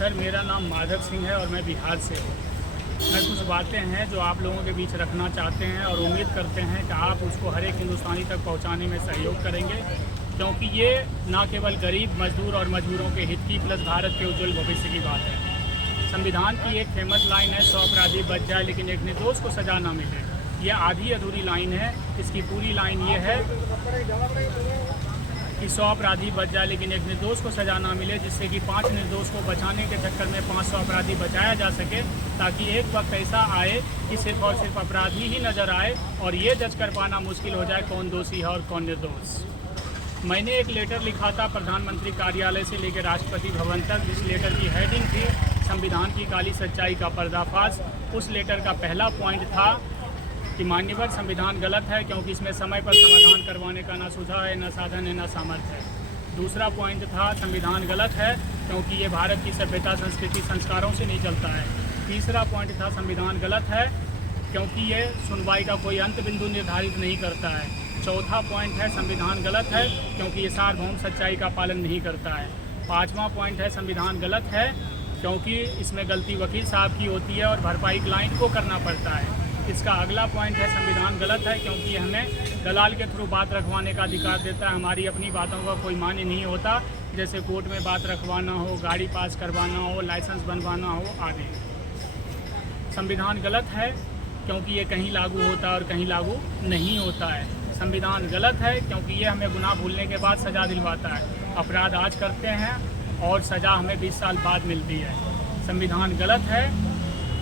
Sir, मेरा नाम माधव सिंह है और मैं बिहार से हूँ। मैं कुछ बातें हैं जो आप लोगों के बीच रखना चाहते हैं और उम्मीद करते हैं कि आप उसको हर एक हिंदुस्तानी तक पहुँचाने में सहयोग करेंगे, क्योंकि ये न केवल गरीब, मजदूर और मजदूरों के हित की प्लस भारत के उज्ज्वल भविष्य की बात है। संविधान की एक फेमस लाइन है, 100 अपराधी बच जाए लेकिन एक निर्दोष को सजा ना मिले। ये आधी अधूरी लाइन है। इसकी पूरी लाइन ये है कि 100 अपराधी बच जाए लेकिन एक निर्दोष को सजा ना मिले, जिससे कि 5 निर्दोष को बचाने के चक्कर में 500 अपराधी बचाया जा सके, ताकि एक वक्त ऐसा आए कि सिर्फ और सिर्फ अपराधी ही नज़र आए और ये जज कर पाना मुश्किल हो जाए कौन दोषी है और कौन निर्दोष। मैंने एक लेटर लिखा था प्रधानमंत्री कार्यालय से लेकर राष्ट्रपति भवन तक, जिस लेटर की हेडिंग थी संविधान की काली सच्चाई का पर्दाफाश। उस लेटर का पहला पॉइंट था कि मान्यवर संविधान गलत है, क्योंकि इसमें समय पर समाधान करवाने का ना सुझाव है, ना साधन है, ना सामर्थ्य है। दूसरा पॉइंट था संविधान गलत है क्योंकि ये भारत की सभ्यता, संस्कृति, संस्कारों से नहीं चलता है। तीसरा पॉइंट था संविधान गलत है क्योंकि ये सुनवाई का कोई अंत बिंदु निर्धारित नहीं करता है। चौथा पॉइंट है संविधान गलत है क्योंकि ये सार्वभौम सच्चाई का पालन नहीं करता है। पाँचवा पॉइंट है संविधान गलत है क्योंकि इसमें गलती वकील साहब की होती है और भरपाई क्लाइंट को करना पड़ता है। इसका अगला पॉइंट है संविधान गलत है क्योंकि हमें दलाल के थ्रू बात रखवाने का अधिकार देता है। हमारी अपनी बातों का कोई मान्य नहीं होता, जैसे कोर्ट में बात रखवाना हो, गाड़ी पास करवाना हो, लाइसेंस बनवाना हो आदि। संविधान गलत है क्योंकि ये कहीं लागू होता है और कहीं लागू नहीं होता है। संविधान गलत है क्योंकि ये हमें गुनाह भूलने के बाद सज़ा दिलवाता है। अपराध आज करते हैं और सज़ा हमें 20 साल बाद मिलती है। संविधान गलत है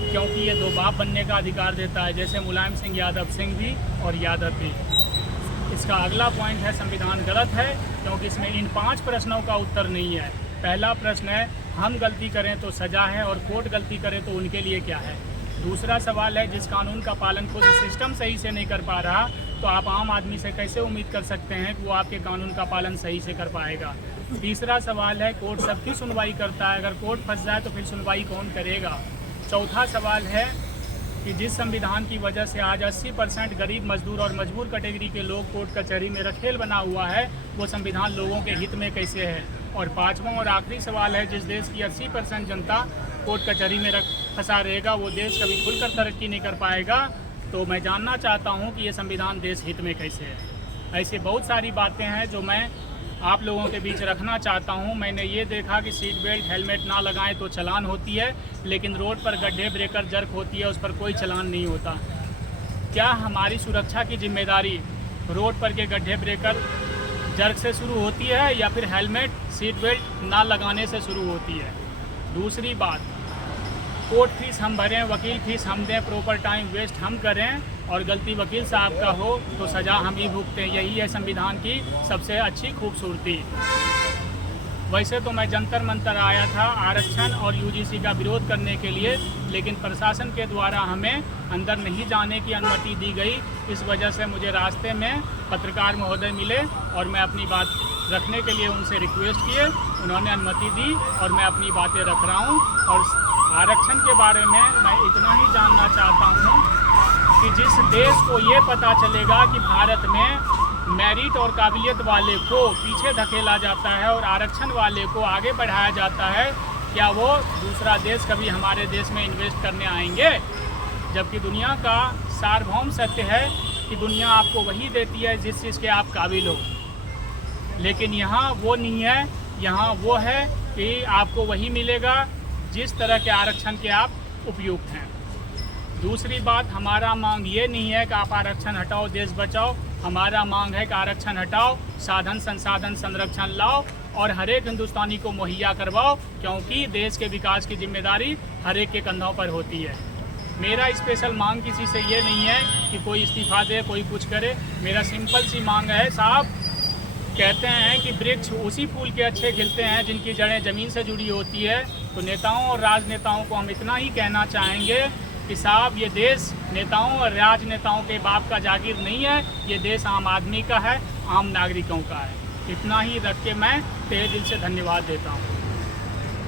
क्योंकि ये दो बाप बनने का अधिकार देता है, जैसे मुलायम सिंह यादव सिंह भी और यादव भी। इसका अगला पॉइंट है संविधान गलत है क्योंकि इसमें इन 5 प्रश्नों का उत्तर नहीं है। पहला प्रश्न है हम गलती करें तो सज़ा है और कोर्ट गलती करे तो उनके लिए क्या है। दूसरा सवाल है जिस कानून का पालन खुद सिस्टम सही से नहीं कर पा रहा, तो आप आम आदमी से कैसे उम्मीद कर सकते हैं कि वो आपके कानून का पालन सही से कर पाएगा। तीसरा सवाल है कोर्ट सबकी सुनवाई करता है, अगर कोर्ट फंस जाए तो फिर सुनवाई कौन करेगा। चौथा सवाल है कि जिस संविधान की वजह से आज 80% गरीब, मजदूर और मजबूर कैटेगरी के लोग कोर्ट कचहरी में रखेल बना हुआ है, वो संविधान लोगों के हित में कैसे है। और पाँचवां और आखिरी सवाल है जिस देश की 80% जनता कोर्ट कचहरी में फंसा रहेगा, वो देश कभी खुलकर तरक्की नहीं कर पाएगा। तो मैं जानना चाहता हूँ कि ये संविधान देश हित में कैसे है। ऐसी बहुत सारी बातें हैं जो मैं आप लोगों के बीच रखना चाहता हूं। मैंने ये देखा कि सीट बेल्ट, हेलमेट ना लगाएं तो चालान होती है, लेकिन रोड पर गड्ढे, ब्रेकर, जर्क होती है, उस पर कोई चालान नहीं होता। क्या हमारी सुरक्षा की जिम्मेदारी रोड पर के गड्ढे, ब्रेकर, जर्क से शुरू होती है या फिर हेलमेट, सीट बेल्ट ना लगाने से शुरू होती है। दूसरी बात, कोर्ट फीस हम भरें, वकील फीस हम दें, प्रॉपर टाइम वेस्ट हम करें और गलती वकील साहब का हो तो सज़ा हम ही भुगतें। यही है संविधान की सबसे अच्छी खूबसूरती। वैसे तो मैं जंतर मंतर आया था आरक्षण और यूजीसी का विरोध करने के लिए, लेकिन प्रशासन के द्वारा हमें अंदर नहीं जाने की अनुमति दी गई। इस वजह से मुझे रास्ते में पत्रकार महोदय मिले और मैं अपनी बात रखने के लिए उनसे रिक्वेस्ट किए, उन्होंने अनुमति दी और मैं अपनी बातें रख रहा हूँ। और आरक्षण के बारे में मैं इतना ही जानना चाहता हूँ कि जिस देश को ये पता चलेगा कि भारत में मेरिट और काबिलियत वाले को पीछे धकेला जाता है और आरक्षण वाले को आगे बढ़ाया जाता है, क्या वो दूसरा देश कभी हमारे देश में इन्वेस्ट करने आएंगे। जबकि दुनिया का सार्वभौम सत्य है कि दुनिया आपको वही देती है जिस चीज़ के आप काबिल हो, लेकिन यहाँ वो नहीं है। यहाँ वो है कि आपको वही मिलेगा जिस तरह के आरक्षण के आप उपयुक्त हैं। दूसरी बात, हमारा मांग ये नहीं है कि आप आरक्षण हटाओ देश बचाओ। हमारा मांग है कि आरक्षण हटाओ, साधन संसाधन संरक्षण लाओ और हर एक हिंदुस्तानी को मुहैया करवाओ, क्योंकि देश के विकास की जिम्मेदारी हर एक के कंधों पर होती है। मेरा स्पेशल मांग किसी से ये नहीं है कि कोई इस्तीफा दे, कोई कुछ करे। मेरा सिंपल सी मांग है, साहब कहते हैं कि वृक्ष उसी फूल के अच्छे खिलते हैं जिनकी जड़ें ज़मीन से जुड़ी होती है। तो नेताओं और राजनेताओं को हम इतना ही कहना चाहेंगे कि साहब ये देश नेताओं और राजनेताओं के बाप का जागीर नहीं है, ये देश आम आदमी का है, आम नागरिकों का है। इतना ही रख के मैं तहे दिल से धन्यवाद देता हूँ।